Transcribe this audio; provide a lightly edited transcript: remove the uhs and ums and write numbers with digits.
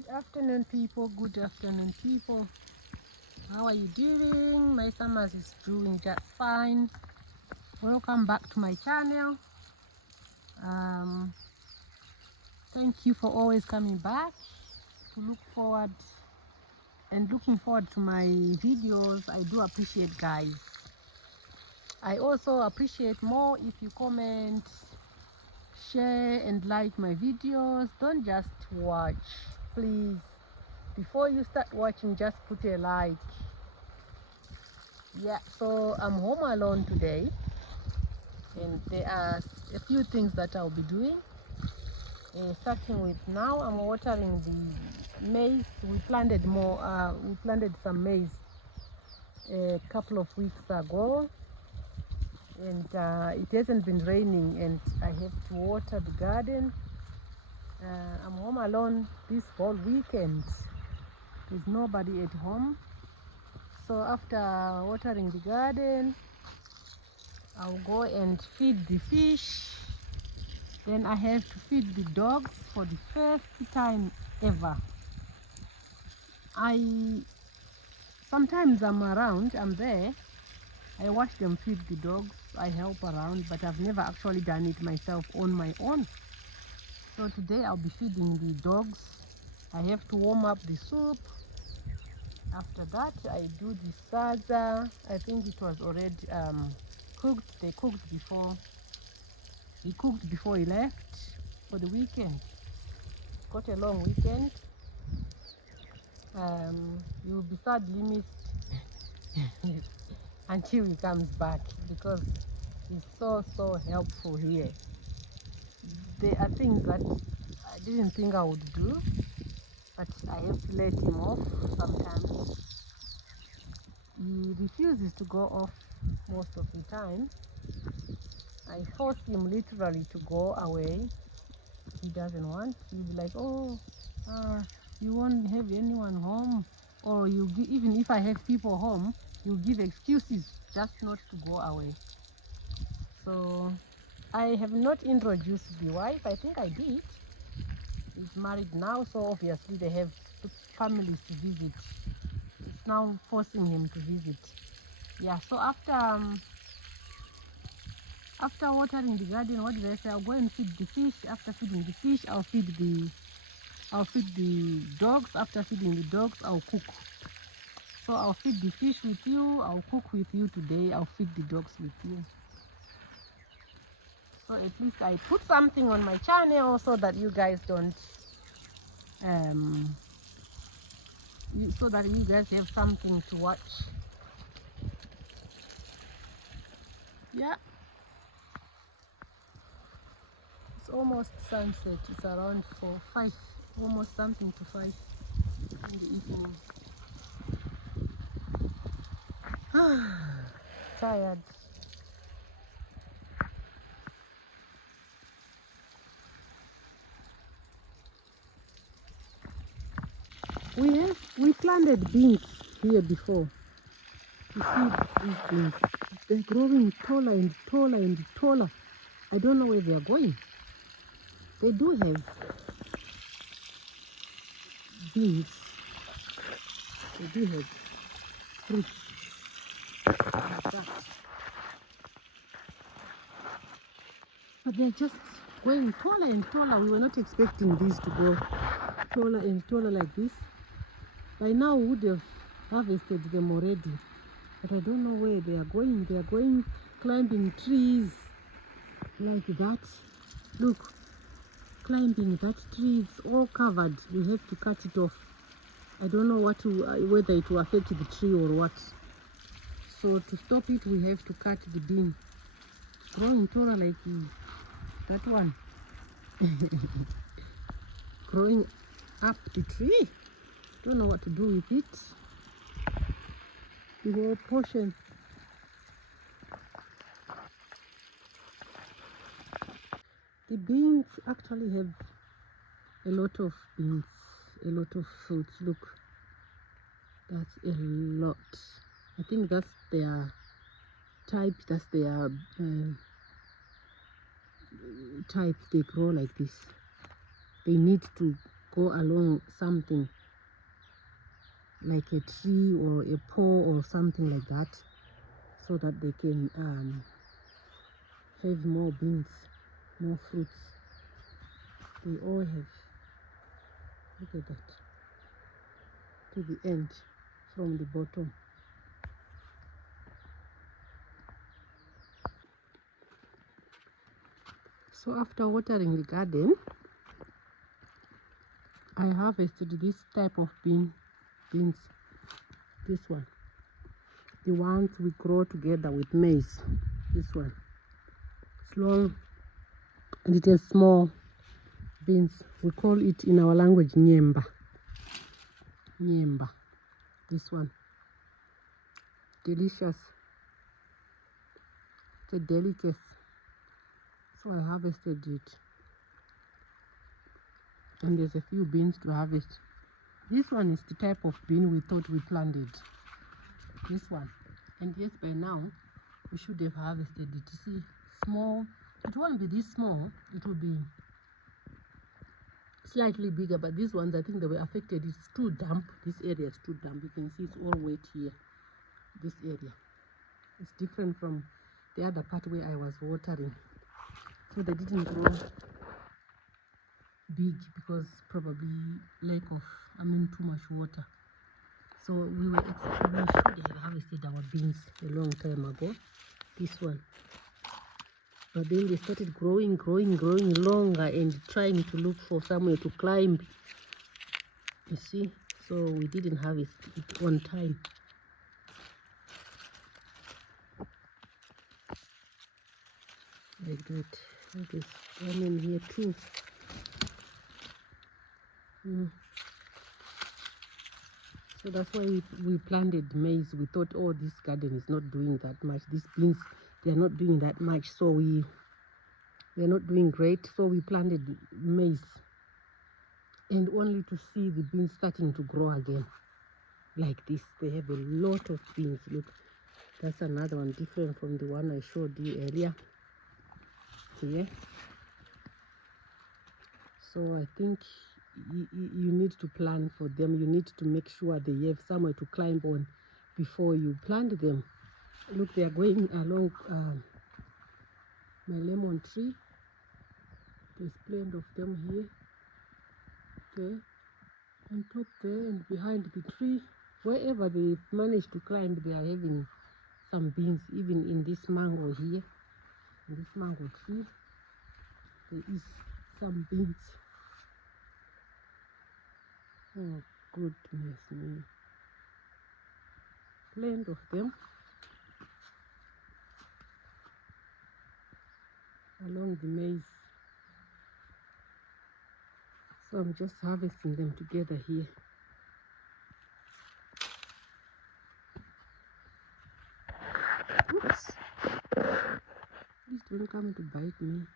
Good afternoon, people. Good afternoon, people. How are you doing? My summers is doing just fine. Welcome back to my channel. Thank you for always coming back to looking forward to my videos. I do appreciate, guys. I also appreciate more if you comment, share and like my videos. Don't just watch, please. Before you start watching, just put a like. Yeah, so I'm home alone today, and there are a few things that I'll be doing. Starting with now, I'm watering the maize. We planted some maize a couple of weeks ago, and it hasn't been raining, and I have to water the garden. I'm home alone this whole weekend. There's nobody at home. So after watering the garden, I'll go and feed the fish. Then I have to feed the dogs for the first time ever. Sometimes I'm around, I'm there. I watch them feed the dogs. I help around, but I've never actually done it myself on my own. So today I'll be feeding the dogs. I have to warm up the soup. After that, I do the salsa. I think it was already cooked. They cooked before. He cooked before he left for the weekend. Got a long weekend. You'll be sadly missed until he comes back, because he's so helpful here. There are things that I didn't think I would do, but I have to let him off sometimes. He refuses to go off most of the time. I force him literally to go away. He doesn't want. He'll be like, oh, you won't have anyone home, or even if I have people home, you give excuses just not to go away. So I have not introduced the wife. I think I did. He's married now, so obviously they have families to visit. It's now forcing him to visit. Yeah, so after watering the garden, what did I say? I'll go and feed the fish. After feeding the fish, I'll feed the dogs. After feeding the dogs, I'll cook. So I'll feed the fish with you, I'll cook with you today, I'll feed the dogs with you. So at least I put something on my channel so that you guys don't, so that you guys have something to watch. Yeah. It's almost sunset. It's around 5, almost something to 5 in the evening. Tired. We planted beans here before. You see these beans. They're growing taller and taller and taller. I don't know where they are going. They do have beans. They do have fruits like that. But they're just going taller and taller. We were not expecting these to go taller and taller like this. By now we would have harvested them already. But I don't know where they are going. They are going climbing trees like that. Look, climbing that tree. It's all covered. We have to cut it off. I don't know whether it will affect the tree or what. So to stop it, we have to cut the bean. It's growing taller like that one. Growing up the tree. Don't know what to do with it. The whole portion. The beans actually have a lot of beans, a lot of fruits. Look, that's a lot. I think that's their type. That's their type. They grow like this. They need to go along something like a tree or a pole or something like that, so that they can have more beans, more fruits. They all have, look at that, to the end from the bottom. So after watering the garden, I harvested this type of beans, this one, the ones we grow together with maize. This one, it's long and it has small beans. We call it in our language nyemba. Nyemba. This one, delicious. It's a delicacy. So I harvested it, and there's a few beans to harvest. This one is the type of bean we thought we planted. This one, and yes, by now we should have harvested it. You see, small. It won't be this small. It will be slightly bigger, but these ones, I think they were affected. It's too damp. This area is too damp. You can see it's all wet here. This area, it's different from the other part where I was watering, so they didn't grow big because probably lack of, too much water. So we should have harvested our beans a long time ago. This one, but then they started growing longer and trying to look for somewhere to climb, you see. So we didn't harvest it on time. Like that. There's one in here too. So that's why we planted maize. We thought, oh, this garden is not doing that much. These beans, they are not doing that much. So they're not doing great. So we planted maize, and only to see the beans starting to grow again like this. They have a lot of beans. Look, that's another one different from the one I showed you earlier. Here. So I think you need to plan for them. You need to make sure they have somewhere to climb on before you plant them. Look, they are going along my lemon tree. There's plenty of them here. Okay, on top there and behind the tree, wherever they manage to climb, they are having some beans. Even in this mango here, in this mango tree, there is some beans. Oh goodness me, plenty of them along the maize. So I'm just harvesting them together here. Oops. Please don't come to bite me.